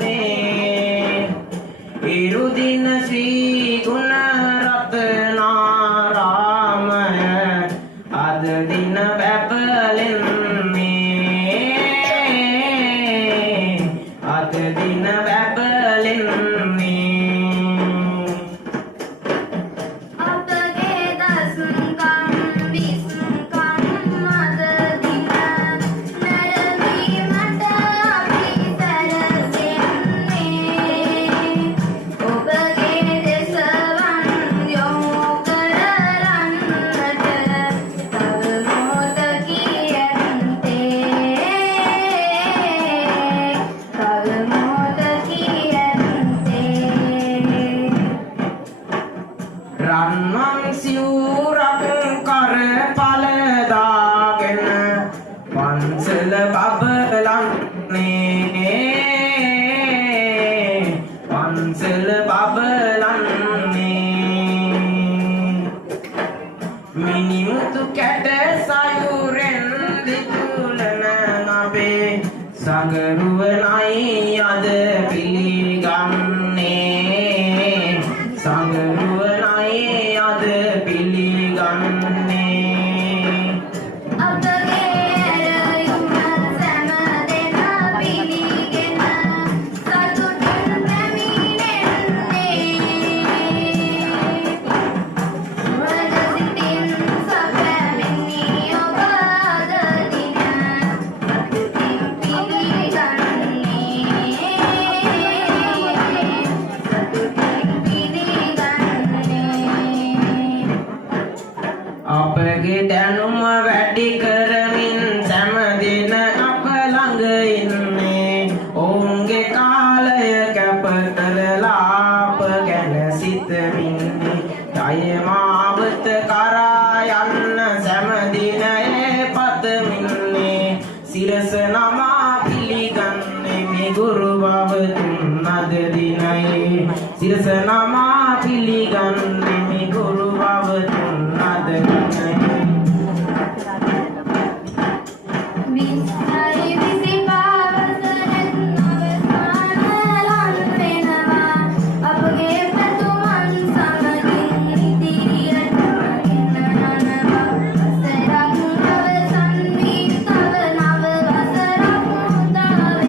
උදාවුනේ ඉරුදින ශ්‍රී ගුණ රත්නාරාමය අද දින බැබලෙන්නේ අද දින බැබලෙන්නේ අපගේ දස්කම් විස්කම් මද දින නැරඹීමට අපි සැරසෙන්නේ ඔබගේ දෙසවන් යොමු කරන්නට තව මොහොතකී ඇත්තේ තව මොහොතකී ඇත්තේ රන්වන් සිවුරක් කරපල දාගෙන පන්සල බබලන්නේ පන්සල බබලන්නේ මිනිමුතු කැට සයුරෙන් දිතුලන නබේ සඟරුවනයි අද පිළිගන්නේ සඟරුවනයි අද පිළිගන්නේ අපගේ ඇරයුම සෑම දෙනා පිළිගෙන සතුටින් පැමිණෙන්නේ සුවඳ සිතින් සැපැවෙන්නි ඔබ අද දින සතුටින් පිළිගන්නේ සතුටින් පිළිගන්නේ අපගේ දැනුම වැඩි කරමින් සෑම දින අප ළඟ ඉන්නේ ඔවුන්ගේ කාලය කැප කරලා අප ගැන සිතමින්නේ ජය මාවත කරා යන්න සෑම දිනයේ පතමින්නේ සිරස නමා පිළිගන්නේ මේ ගුරු බව තුන් අද දිනයේ සිරස නමා පිළිගන්නේ